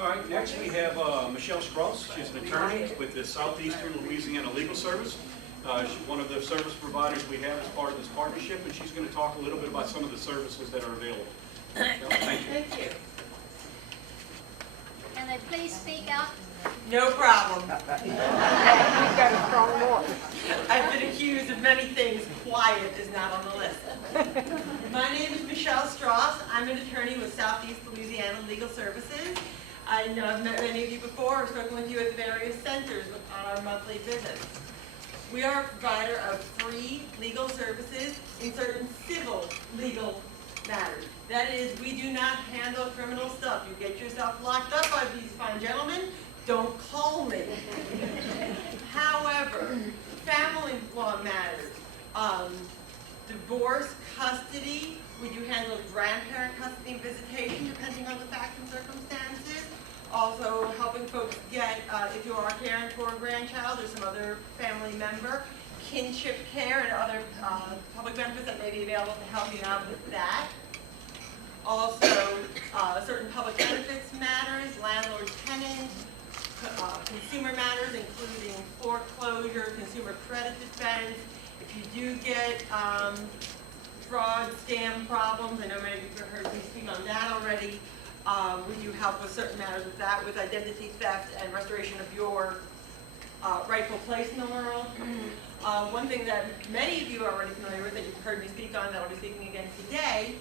All right, next we have Michelle Strauss. She's an attorney with the Southeastern Louisiana Legal Service. She's one of the service providers we have as part of this partnership, and she's going to talk a little bit about some of the services that are available. Michelle, thank you. Thank you. Can they please speak up? No problem. You've got a strong voice. I've been accused of many things. Quiet is not on the list. My name is Michelle Strauss. I'm an attorney with Southeast Louisiana Legal Services. I know I've met many of you before or spoken with you at the various centers on our monthly visits. We are a provider of free legal services in certain civil legal matters. That is, we do not handle criminal stuff. You get yourself locked up by these fine gentlemen, don't call me. However, family law matters, divorce, custody, we do handle grandparent custody and visitation depending on the facts and circumstances. Also helping folks get, if you are caring for a grandchild or some other family member, kinship care and other public benefits that may be available to help you out with that. Also, certain public benefits matters, landlord-tenant, consumer matters, including foreclosure, consumer credit defense. If you do get fraud, scam problems, I know many of you have heard me speak on that already. We do help with certain matters with that, with identity theft and restoration of your rightful place in the world. One thing that many of you are already familiar with that you've heard me speak on, that I'll be speaking again today,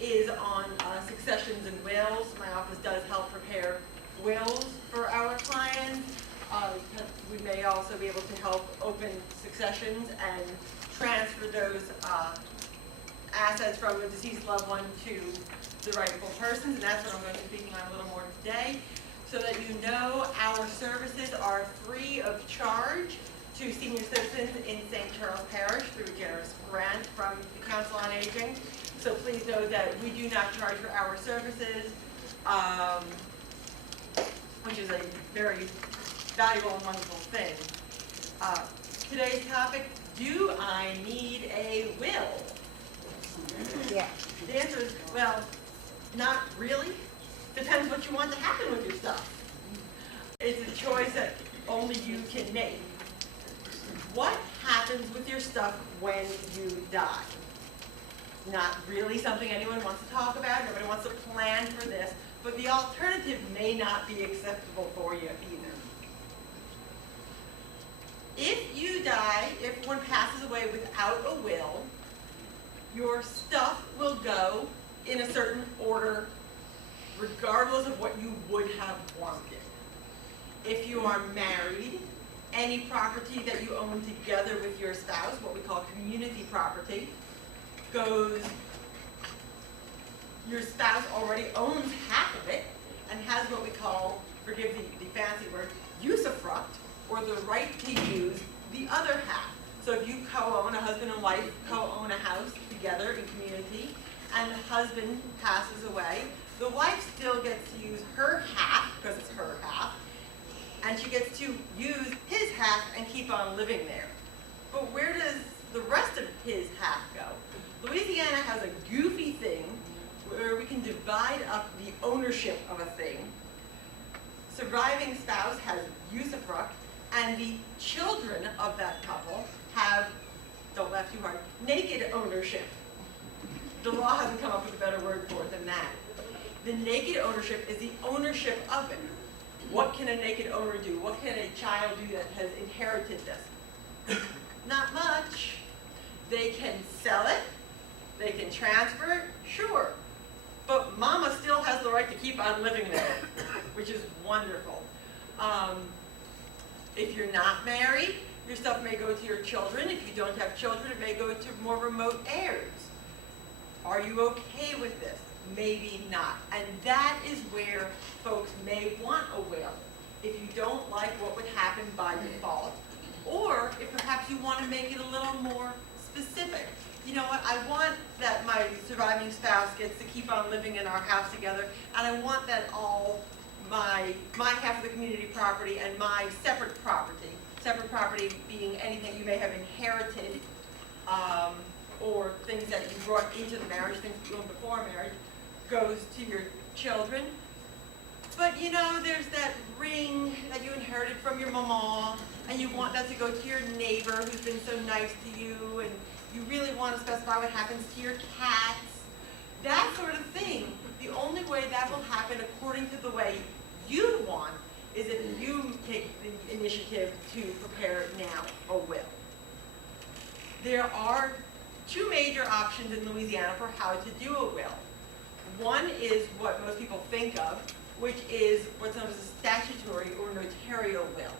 is on successions and wills. My office does help prepare wills for our clients. We may also be able to help open successions and transfer those assets from a deceased loved one to the rightful persons, and that's what I'm going to be speaking on a little more today. So that you know, our services are free of charge to senior citizens in St. Charles Parish through a generous grant from the Council on Aging. So please know that we do not charge for our services, which is a very valuable and wonderful thing. Today's topic, do I need a will? Yeah. The answer is, well, not really. Depends what you want to happen with your stuff. It's a choice that only you can make. What happens with your stuff when you die? Not really something anyone wants to talk about. Nobody wants to plan for this. But the alternative may not be acceptable for you either. If you die, if one passes away without a will, your stuff will go in a certain order regardless of what you would have wanted. If you are married, any property that you own together with your spouse, what we call community property, goes, your spouse already owns half of it and has what we call, forgive the fancy word, usufruct, or the right to use the other half. So if you co-own, a husband and wife co-own a house together in community, and the husband passes away, the wife still gets to use her half, because it's her half, and she gets to use his half and keep on living there. But where does the rest of his half go? Louisiana has a goofy thing where we can divide up the ownership of a thing. Surviving spouse has usufruct, and the children of that couple have, don't laugh too hard, naked ownership. The law hasn't come up with a better word for it than that. The naked ownership is the ownership of it. What can a naked owner do? What can a child do that has inherited this? Not much. They can sell it. They can transfer it, sure. But mama still has the right to keep on living there, which is wonderful. If you're not married, your stuff may go to your children. If you don't have children, it may go to more remote heirs. Are you okay with this? Maybe not. And that is where folks may want a will. If you don't like what would happen by default, or if perhaps you want to make it a little more specific. You know what, I want that my surviving spouse gets to keep on living in our house together, and I want that all my half of the community property and my separate property being anything you may have inherited, or things that you brought into the marriage, things you owned before marriage, goes to your children. But you know, there's that ring that you inherited from your mama, and you want that to go to your neighbor who's been so nice to you, and you really want to specify what happens to your cats. That sort of thing. The only way that will happen according to the way you want is if you take the initiative to prepare now a will. There are two major options in Louisiana for how to do a will. One is what most people think of, which is what's known as a statutory or notarial will.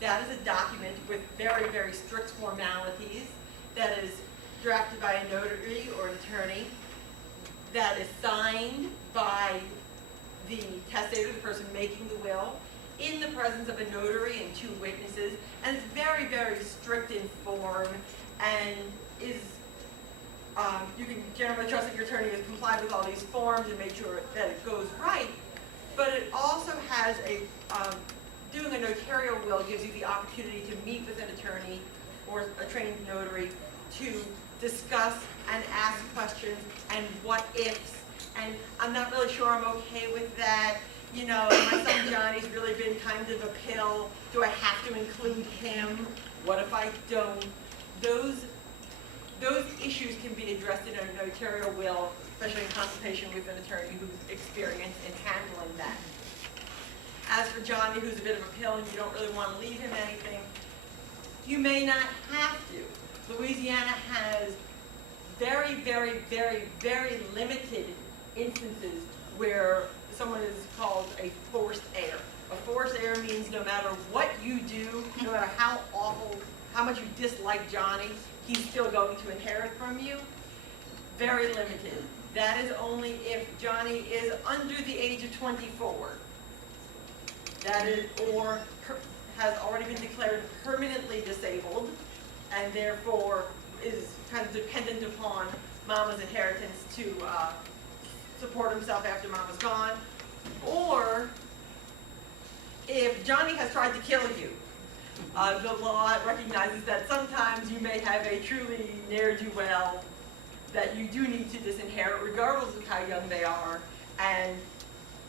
That is a document with very, very strict formalities that is drafted by a notary or an attorney, that is signed by the testator, the person making the will, in the presence of a notary and two witnesses, and it's very, very strict in form, and is, you can generally trust that your attorney has complied with all these forms and make sure that it goes right, but it also has a, doing a notarial will gives you the opportunity to meet with an attorney or a trained notary to discuss and ask questions and what ifs, and I'm not really sure I'm okay with that. You know, my son Johnny's really been kind of a pill. Do I have to include him? What if I don't? Those issues can be addressed in a notarial will, especially in consultation with an attorney who's experienced in handling that. As for Johnny, who's a bit of a pill and you don't really want to leave him anything, you may not have to. Louisiana has very, very, very, very limited instances where someone is called a forced heir. A forced heir means no matter what you do, no matter how awful, how much you dislike Johnny, he's still going to inherit from you. Very limited. That is only if Johnny is under the age of 24. That is, or has already been declared permanently disabled, and therefore is kind of dependent upon Mama's inheritance to support himself after Mama's gone, or if Johnny has tried to kill you. The law recognizes that sometimes you may have a truly ne'er-do-well that you do need to disinherit regardless of how young they are, and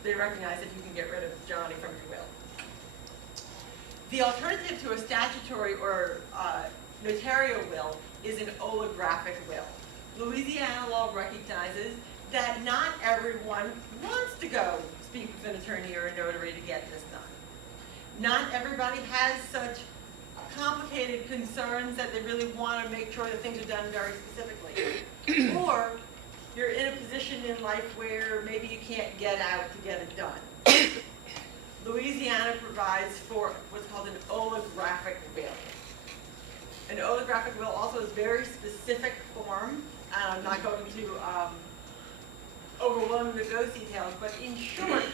they recognize that you can get rid of Johnny from your will. The alternative to a statutory or notarial will is an olographic will. Louisiana law recognizes that not everyone wants to go speak with an attorney or a notary to get this done. Not everybody has such complicated concerns that they really want to make sure that things are done very specifically. Or you're in a position in life where maybe you can't get out to get it done. Louisiana provides for what's called an olographic will. An olographic will also has very specific form. I'm not going to overwhelm with those details, but in short,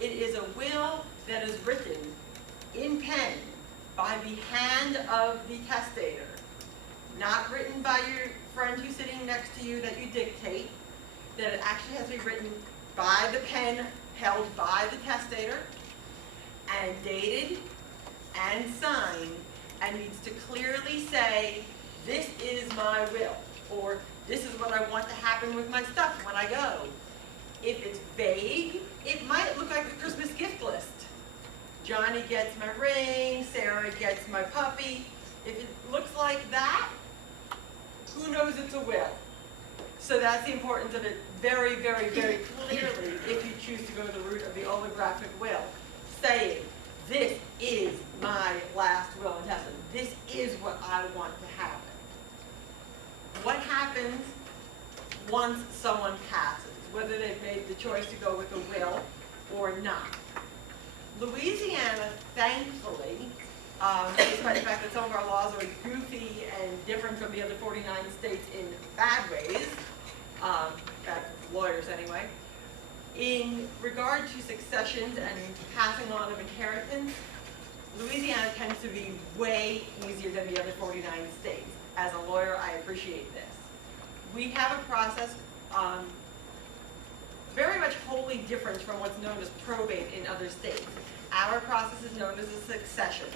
it is a will that is written in pen by the hand of the testator, not written by your friend who's sitting next to you that you dictate, that it actually has to be written by the pen held by the testator, and dated and signed, and needs to clearly say, this is my will, or this is what I want to happen with my stuff when I go. If it's vague, it might look like a Christmas gift list. Johnny gets my ring, Sarah gets my puppy. If it looks like that, who knows it's a will? So that's the importance of it very, very, very clearly if you choose to go the route of the olographic will, saying, this is my last will and testament. This is what I want to happen. What happens once someone passes, whether they've made the choice to go with a will or not? Louisiana, thankfully, despite the fact that some of our laws are goofy and different from the other 49 states in bad ways, bad lawyers anyway, in regard to successions and passing on of inheritance, Louisiana tends to be way easier than the other 49 states. As a lawyer, I appreciate this. We have a process very much wholly different from what's known as probate in other states. Our process is known as a succession.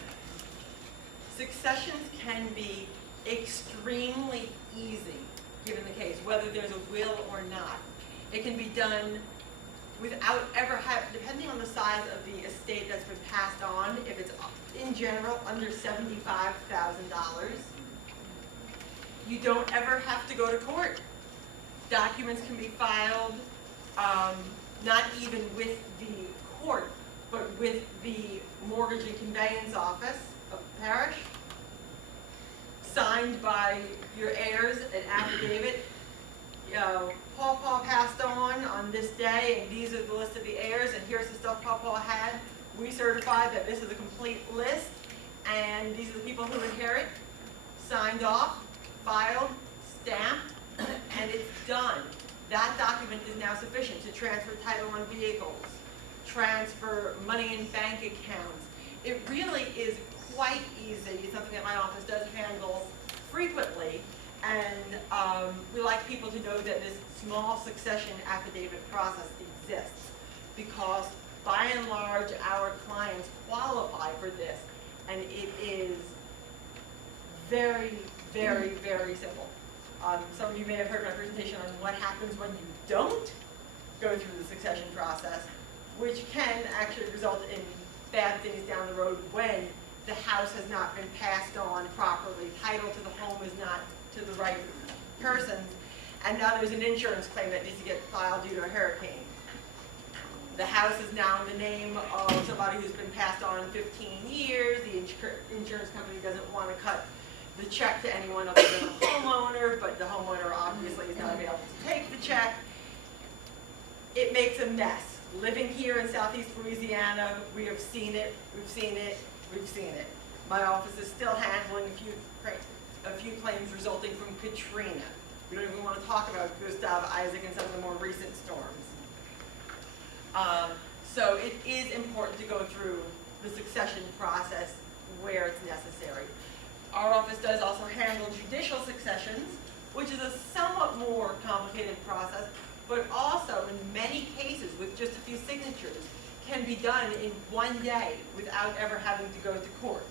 Successions can be extremely easy, given the case, whether there's a will or not. It can be done without ever depending on the size of the estate that's been passed on, if it's in general under $75,000, you don't ever have to go to court. Documents can be filed, not even with the court, but with the mortgage and conveyance office of the parish, signed by your heirs, an affidavit. You know, Paw passed on this day, and these are the list of the heirs, and here's the stuff Paw had. We certify that this is a complete list, and these are the people who inherit, signed off, filed, stamped, and it's done. That document is now sufficient to transfer title on vehicles, transfer money in bank accounts. It really is quite easy. It's something that my office does handle frequently, and we like people to know that this small succession affidavit process exists, because by and large our clients qualify for this, and it is very, very, very simple. Some of you may have heard my presentation on what happens when you don't go through the succession process, which can actually result in bad things down the road when the house has not been passed on properly, title to the home is not to the right persons, and now there's an insurance claim that needs to get filed due to a hurricane. The house is now in the name of somebody who's been passed on 15 years. The insurance company doesn't want to cut the check to anyone other than the homeowner, but the homeowner obviously is not available to take the check. It makes a mess. Living here in Southeast Louisiana, we have seen it, we've seen it, we've seen it. My office is still handling a few claims resulting from Katrina. We don't even want to talk about Gustav, Isaac, and some of the more recent storms. So it is important to go through the succession process where it's necessary. Our office does also handle judicial successions, which is a somewhat more complicated process, but also in many cases with just a few signatures can be done in one day without ever having to go to court.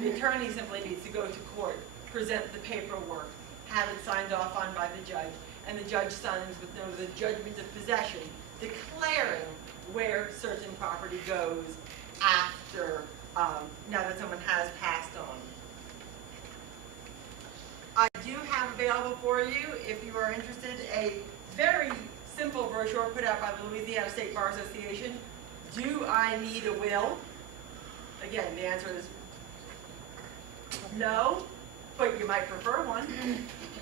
The attorney simply needs to go to court, present the paperwork, have it signed off on by the judge, and the judge signs with the judgment of possession, declaring where certain property goes after, now that someone has passed on. I do have available for you, if you are interested, a very simple brochure put out by the Louisiana State Bar Association. Do I need a will? Again, the answer is no, but you might prefer one.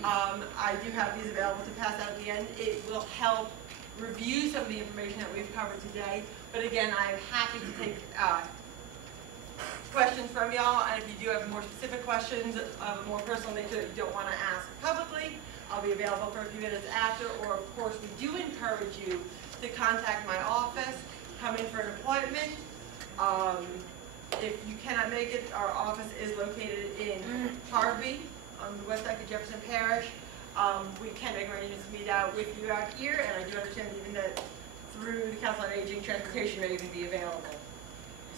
I do have these available to pass out at the end. It will help review some of the information that we've covered today, but again, I am happy to take questions from y'all, and if you do have more specific questions of a more personal nature that you don't want to ask publicly, I'll be available for a few minutes after, or of course we do encourage you to contact my office, come in for an appointment. If you cannot make it, our office is located in Harvey on the west side of Jefferson Parish. We can make arrangements to meet out with you out here, and I do understand even that through the Council on Aging, transportation may even be available.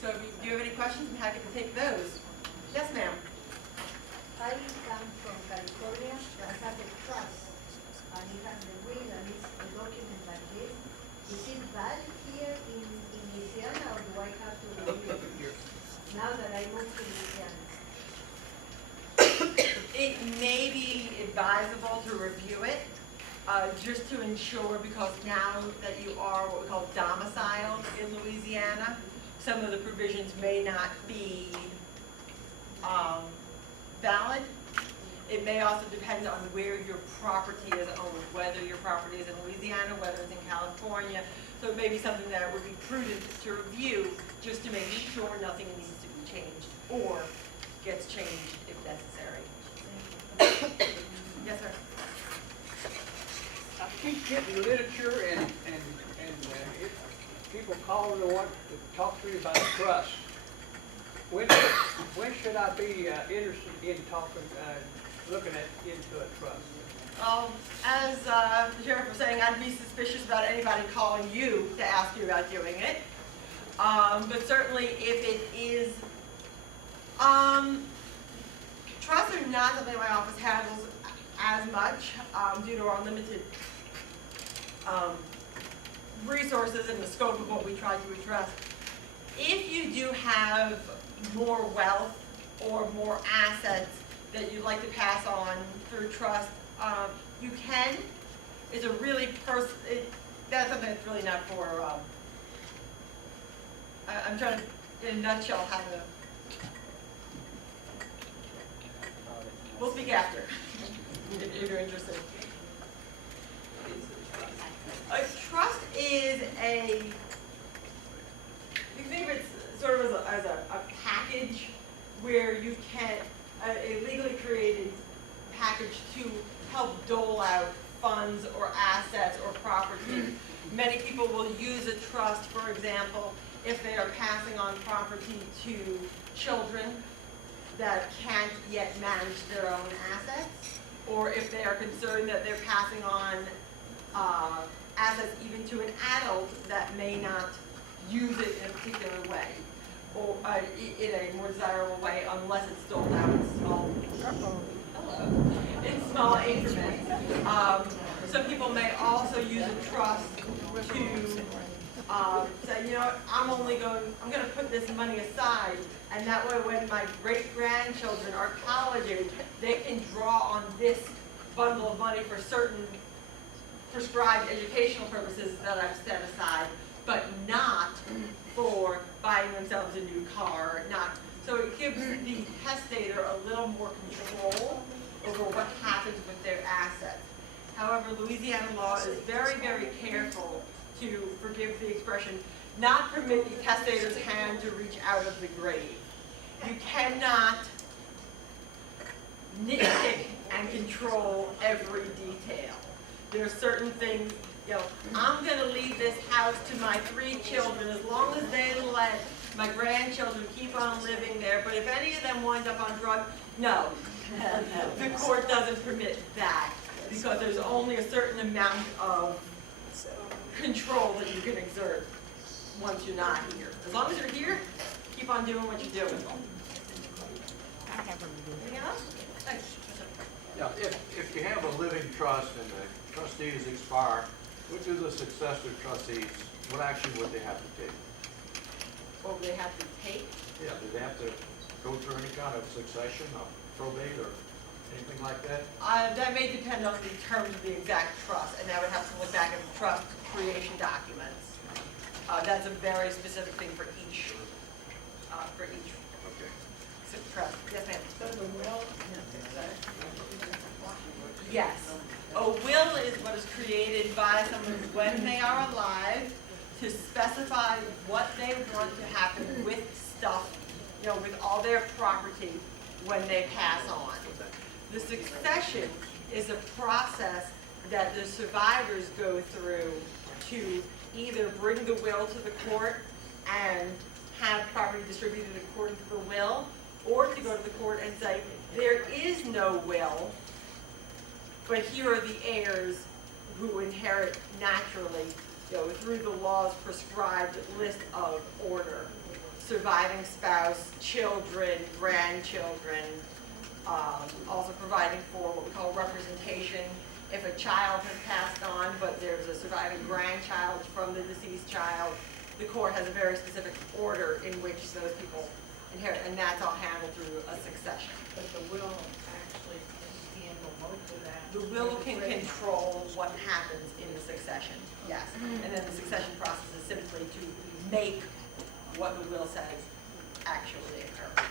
So if you do have any questions, I'm happy to take those. Yes, ma'am. I come from California that has a trust, and it has the will, and it's a document like this. Is it valid here in Louisiana, or do I have to review it now that I moved to Louisiana? It may be advisable to review it, just to ensure, because now that you are what we call domiciled in Louisiana, some of the provisions may not be valid. It may also depend on where your property is owned, whether your property is in Louisiana, whether it's in California. So it may be something that would be prudent to review, just to make sure nothing needs to be changed or gets changed if necessary. Yes, sir. I keep getting literature and people calling to want to talk to me about a trust. When should I be interested in talking, looking into a trust? As the sheriff was saying, I'd be suspicious about anybody calling you to ask you about doing it. But certainly if it is, trusts are not something my office handles as much due to our limited resources and the scope of what we try to address. If you do have more wealth or more assets that you'd like to pass on through trust, you can. It's a really that's something that's really not for, I'm trying to, in a nutshell, how to, we'll speak after, if you're interested. A trust is you think of it sort of as a package where you can, a legally created package to help dole out funds or assets or property. Many people will use a trust, for example, if they are passing on property to children that can't yet manage their own assets, or if they are concerned that they're passing on assets even to an adult that may not use it in a particular way, or in a more desirable way, unless it's doled out in small, in small increments. Some people may also use a trust to say, you know what, I'm going to put this money aside, and that way when my great-grandchildren are college age, they can draw on this bundle of money for certain prescribed educational purposes that I've set aside, but not for buying themselves a new car, so it gives the testator a little more control over what happens with their assets. However, Louisiana law is very, very careful to, forgive the expression, not permit the testator's hand to reach out of the grave. You cannot nitpick and control every detail. There are certain things, I'm going to leave this house to my 3 children as long as they let my grandchildren keep on living there, but if any of them wind up on drugs, no. The court doesn't permit that, because there's only a certain amount of control that you can exert once you're not here. As long as you're here, keep on doing what you're doing. Anything else? Thanks. Yeah, if you have a living trust and the trustees expire, which is the successor trustees, what action would they have to take? What would they have to take? Yeah, do they have to go through any kind of succession or probate or anything like that? That may depend on the terms of the exact trust, and I would have to look back at the trust creation documents. That's a very specific thing for each Okay. trust. Yes, ma'am. Yes. A will is what is created by someone when they are alive to specify what they want to happen with stuff, with all their property when they pass on. The succession is a process that the survivors go through to either bring the will to the court and have property distributed according to the will, or to go to the court and say, there is no will, but here are the heirs who inherit naturally, through the law's prescribed list of order. Surviving spouse, children, grandchildren, also providing for what we call representation. If a child has passed on, but there's a surviving grandchild from the deceased child, the court has a very specific order in which those people inherit, and that's all handled through a succession. But the will actually can handle most of that. The will can control what happens in the succession, yes. And then the succession process is simply to make what the will says actually occur.